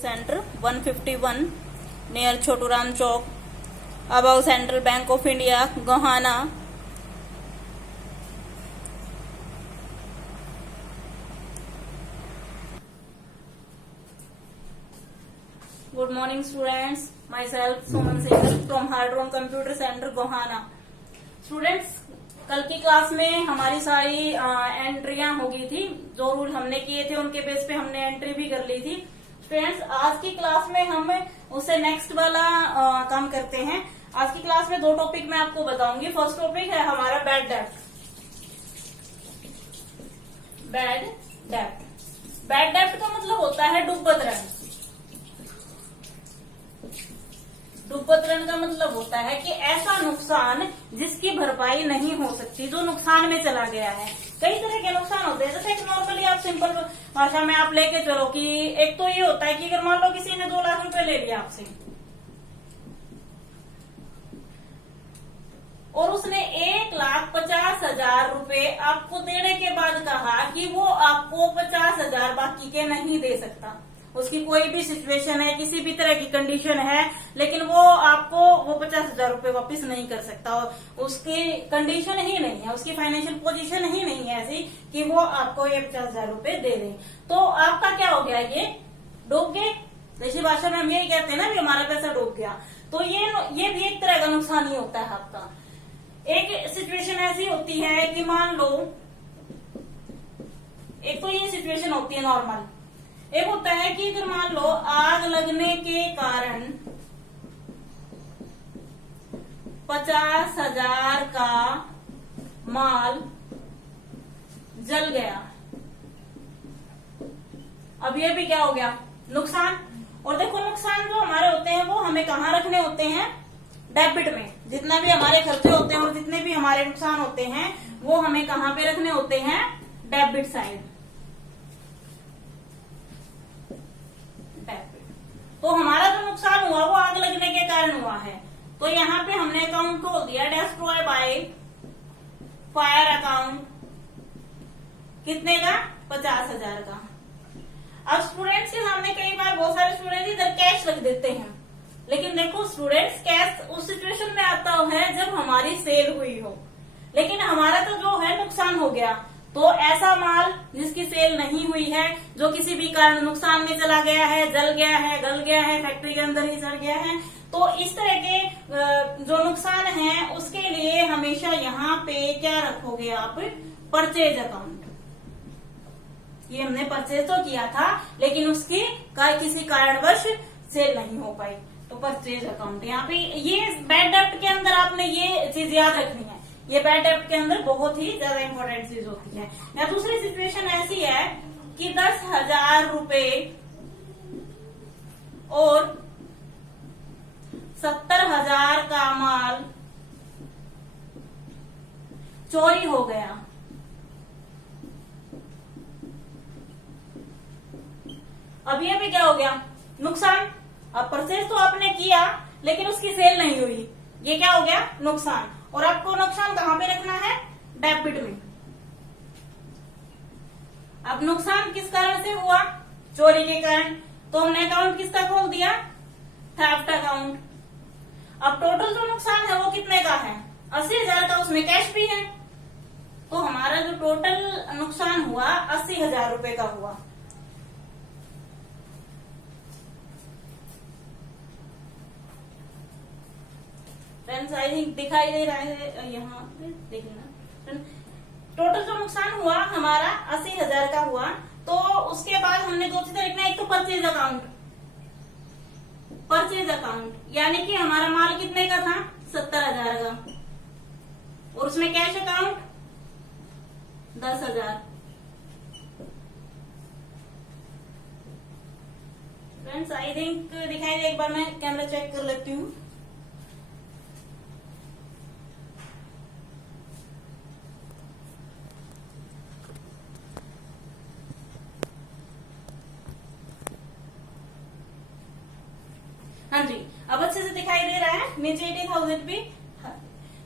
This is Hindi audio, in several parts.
Center 151 near Choturam Chowk, above Central Bank of India, Gohana. Good morning students, myself Suman Singh from Hard Room Computer Center, Gohana. Students, कल की क्लास में हमारी सारी एंट्रियां हो गई थी। जो रूल हमने किए थे उनके बेस पे हमने एंट्री भी कर ली थी। स्टूडेंट्स, आज की क्लास में हम उससे नेक्स्ट वाला काम करते हैं। आज की क्लास में दो टॉपिक मैं आपको बताऊंगी। फर्स्ट टॉपिक है हमारा बैड डेब्ट। बैड डेब्ट, बैड डेब्ट का मतलब होता है डूबत ऋण। डूबत ऋण का मतलब होता है कि ऐसा नुकसान जिसकी भरपाई नहीं हो सकती, जो नुकसान में चला गया है। कई तरह के नुकसान होते हैं। जैसे नॉर्मली आप सिंपल भाषा में आप लेके चलो कि एक तो ये होता है कि अगर मान लो किसी ने 2 लाख रुपए ले लिया आपसे और उसने 1,50,000 रुपए आपको देने के बाद कहा कि वो आपको 50,000 बाकी के नहीं दे सकता। उसकी कोई भी सिचुएशन है, किसी भी तरह की कंडीशन है, लेकिन वो आपको वो 50,000 रुपए वापस नहीं कर सकता। उसकी कंडीशन ही नहीं है, उसकी फाइनेंशियल पोजीशन ही नहीं है ऐसी कि वो आपको ये 50,000 रुपए दे दे। तो आपका क्या हो गया, ये डूब गए। देशी भाषा में हम यही कहते हैं ना भी हमारा पैसा डूब गया। तो ये भी एक तरह का नुकसान ही होता है आपका। एक सिचुएशन ऐसी होती है कि मान लो, एक तो ये सिचुएशन होती है नॉर्मल। एक होता है कि अगर मान लो आग लगने के कारण 50,000 का माल जल गया। अब ये भी क्या हो गया, नुकसान। और देखो, नुकसान जो हमारे होते हैं वो हमें कहाँ रखने होते हैं, डेबिट में। जितना भी हमारे खर्चे होते हैं और जितने भी हमारे नुकसान होते हैं वो हमें कहाँ पे रखने होते हैं, डेबिट साइड। तो हमारा जो नुकसान हुआ वो आग लगने के कारण हुआ है। तो यहाँ पे हमने अकाउंट खोल दिया, डिस्ट्रॉय बाय फायर अकाउंट। कितने का, 50,000 का। अब स्टूडेंट्स के सामने कई बार बहुत सारे स्टूडेंट इधर कैश रख देते हैं, लेकिन देखो स्टूडेंट्स, कैश उस सिचुएशन में आता है जब हमारी सेल हुई हो, लेकिन हमारा तो जो है नुकसान हो गया। तो ऐसा माल जिसकी सेल नहीं हुई है, जो किसी भी कारण नुकसान में चला गया है, जल गया है, गल गया है, फैक्ट्री के अंदर ही सड़ गया है, तो इस तरह के जो नुकसान है उसके लिए हमेशा यहाँ पे क्या रखोगे आप, परचेज अकाउंट। ये हमने परचेज तो किया था लेकिन उसकी किसी कारणवश सेल नहीं हो पाई, तो परचेज अकाउंट। यहाँ पे ये बैड डेब्ट के अंदर आपने ये चीज याद रखनी है। ये बैड डेब्ट के अंदर बहुत ही ज्यादा इंपॉर्टेंट चीज होती है। या दूसरी सिचुएशन ऐसी है कि 10,000 रुपए और 70,000 का माल चोरी हो गया। अब ये भी क्या हो गया, नुकसान। अब परचेज तो आपने किया लेकिन उसकी सेल नहीं हुई, ये क्या हो गया, नुकसान। और आपको नुकसान कहाँ पे रखना है, डेबिट में। अब नुकसान किस कारण से हुआ, चोरी के कारण। तो हमने अकाउंट किसका खोल दिया, थेफ्ट अकाउंट। अब टोटल जो नुकसान है वो कितने का है, 80,000 का, उसमें कैश भी है। तो हमारा जो टोटल नुकसान हुआ 80,000 रुपए का हुआ। फ्रेंड्स, आई थिंक दिखाई दे रहा है, यहाँ देख लेना। टोटल जो नुकसान हुआ हमारा 80,000 का हुआ। तो उसके बाद हमने दो चीजें लिखना है, एक तो परचेज अकाउंट। परचेज अकाउंट यानी कि हमारा माल कितने का था, 70,000 का, और उसमें cash account 10,000। Friends, I think दिखाई दे, एक बार मैं कैमरा चेक कर लेती हूँ। हाँ जी, अब अच्छे से दिखाई दे रहा है, नीचे 80,000 भी।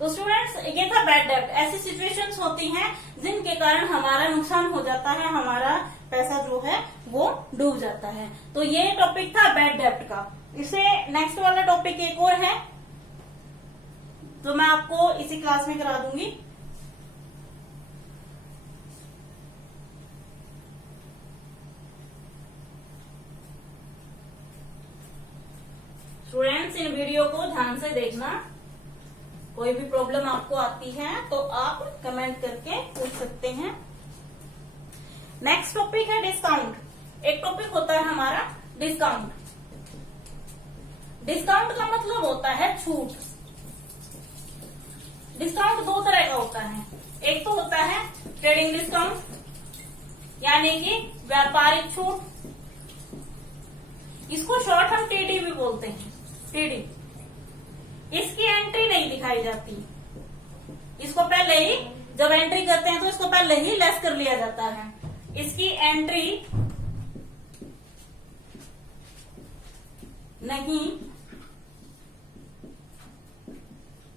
तो स्टूडेंट्स, ये था बैड डेब्ट। ऐसी सिचुएशंस होती हैं जिनके कारण हमारा नुकसान हो जाता है, हमारा पैसा जो है वो डूब जाता है। तो ये टॉपिक था बैड डेब्ट का। इसे नेक्स्ट वाला टॉपिक एक और है तो मैं आपको इसी क्लास में करा दूंगी। स्टूडेंट्स इन वीडियो को ध्यान से देखना, कोई भी प्रॉब्लम आपको आती है तो आप कमेंट करके पूछ सकते हैं। नेक्स्ट टॉपिक है डिस्काउंट। एक टॉपिक होता है हमारा डिस्काउंट। डिस्काउंट का मतलब होता है छूट। डिस्काउंट दो तरह का होता है, एक तो होता है ट्रेडिंग डिस्काउंट यानी कि व्यापारिक छूट, इसको शॉर्ट हम टीडी भी बोलते हैं। टीडी इसकी एंट्री नहीं दिखाई जाती, इसको पहले ही जब एंट्री करते हैं तो इसको पहले ही लेस कर लिया जाता है। इसकी एंट्री नहीं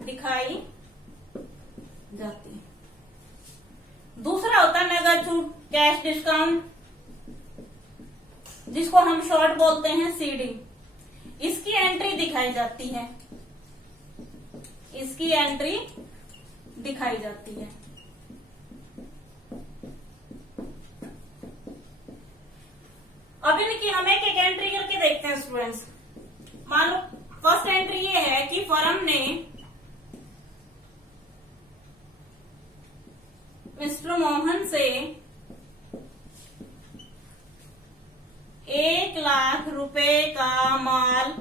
दिखाई जाती। दूसरा होता है नगद छूट, कैश डिस्काउंट, जिसको हम शॉर्ट बोलते हैं सीडी। इसकी एंट्री दिखाई जाती है, इसकी एंट्री दिखाई जाती है। अब इनकी हम एक एक एंट्री करके देखते हैं स्टूडेंट्स। मान लो फर्स्ट एंट्री ये है कि फर्म ने मिस्टर मोहन से 1 लाख रुपए का माल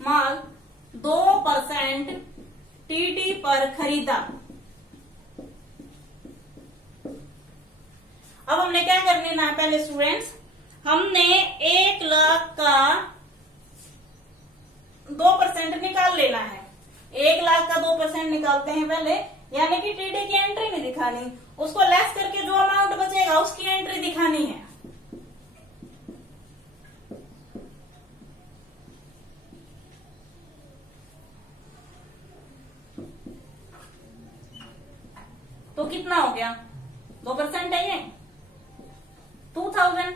माल 2% टीडी पर खरीदा। अब हमने क्या कर लेना है पहले स्टूडेंट्स, हमने 1 लाख का 2% निकाल लेना है। 1 लाख का 2% निकालते हैं पहले, यानी कि टीडी की एंट्री नहीं दिखानी, उसको लेस करके जो अमाउंट बचेगा उसकी एंट्री दिखानी है। तो कितना हो गया, 2% है ये 2000।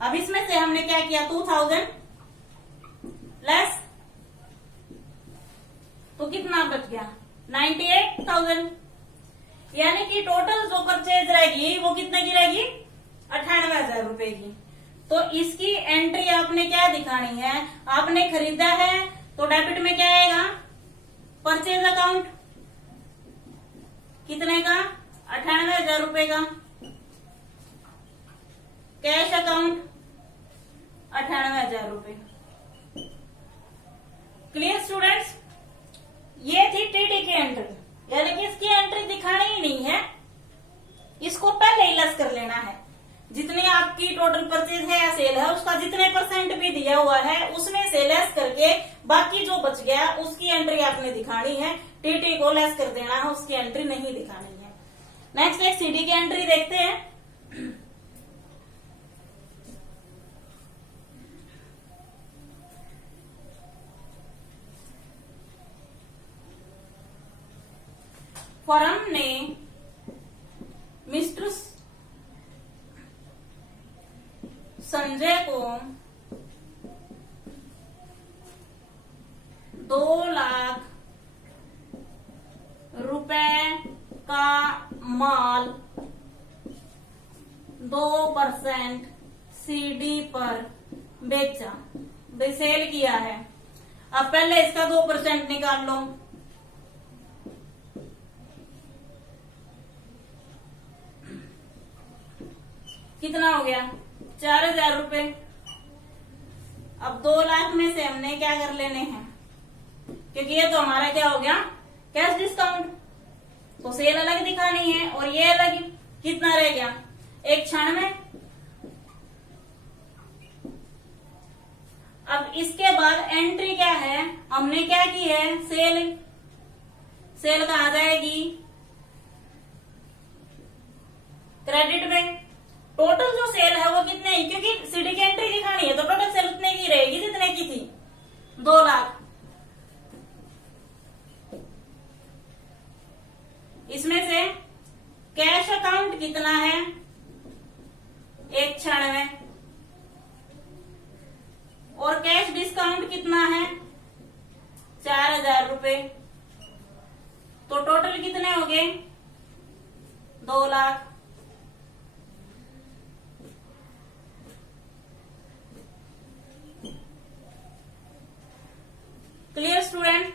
अब इसमें से हमने क्या किया, 2000 लेस, तो कितना बच गया 98,000। यानी कि टोटल जो परचेज रहेगी वो कितने की रहेगी, 98,000 रुपए की। तो इसकी एंट्री आपने क्या दिखानी है, आपने खरीदा है तो डेबिट में क्या आएगा, परचेज अकाउंट कितने का, 98,000 रुपए का। कैश अकाउंट 98,000 रुपए। क्लियर स्टूडेंट्स, ये थी टीडी की एंट्री, यानी कि इसकी एंट्री दिखानी ही नहीं है, इसको पहले ही लेस कर लेना है। जितनी आपकी टोटल परचेज है या सेल है उसका जितने परसेंट भी दिया हुआ है उसमें से लेस करके बाकी जो बच गया उसकी एंट्री आपने दिखानी है। टीटी को लेस कर देना है, उसकी एंट्री नहीं दिखानी है। नेक्स्ट एक सीडी की एंट्री देखते हैं। फर्म ने मिस्टर संजय को 2 लाख रुपए का माल 2% सीडी पर बेचा, सेल किया है। अब पहले इसका 2% निकाल लो। कितना हो गया, 4,000 रुपए। अब 2 लाख में से हमने क्या कर लेने हैं, क्योंकि ये तो हमारा क्या हो गया, कैश डिस्काउंट, तो सेल अलग दिखानी है और ये अलग। कितना रह गया, 196। अब इसके बाद एंट्री क्या है, हमने क्या की है, सेल। सेल कहाँ जाएगी, क्रेडिट में। टोटल जो सेल है वो कितने की, क्योंकि सीडी की एंट्री दिखानी है तो टोटल सेल उतने की रहेगी जितने की थी, 2 लाख। इसमें से कितना है एक क्षण में, और कैश डिस्काउंट कितना है 4000 रुपए। तो टोटल कितने हो गए 2 लाख। Clear student.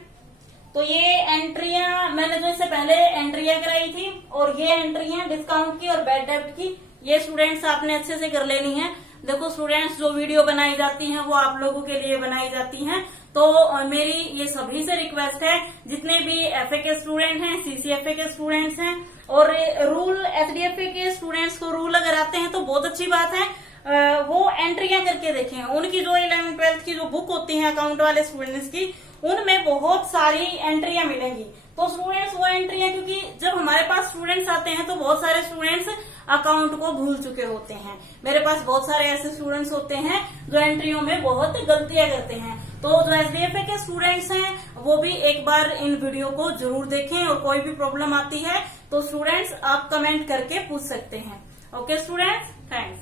तो ये एंट्रियां मैंने जो इससे पहले एंट्रियां कराई थी, और ये एंट्रियां डिस्काउंट की और बैड डेब्ट की, ये स्टूडेंट्स आपने अच्छे से कर लेनी है। देखो स्टूडेंट्स, जो वीडियो बनाई जाती हैं वो आप लोगों के लिए बनाई जाती हैं, तो मेरी ये सभी से रिक्वेस्ट है, जितने भी एफए के स्टूडेंट हैं, सीसीएफए के स्टूडेंट्स हैं, और रूल एचडीएफए के स्टूडेंट्स को रूल अगर आते हैं तो बहुत अच्छी बात है, वो एंट्रियां करके देखें। उनकी जो 11th 12th की जो बुक होती है अकाउंट वाले स्टूडेंट्स की, उनमें बहुत सारी एंट्रियां मिलेंगी। तो स्टूडेंट्स वो एंट्रियां, क्योंकि जब हमारे पास स्टूडेंट्स आते हैं तो बहुत सारे स्टूडेंट्स अकाउंट को भूल चुके होते हैं। मेरे पास बहुत सारे ऐसे स्टूडेंट्स होते हैं जो एंट्रियों में बहुत गलतियां करते हैं। तो जो एसडीएफए के स्टूडेंट्स हैं वो भी एक बार इन वीडियो को जरूर देखें, और कोई भी प्रॉब्लम आती है तो स्टूडेंट्स आप कमेंट करके पूछ सकते हैं। Okay students, thanks.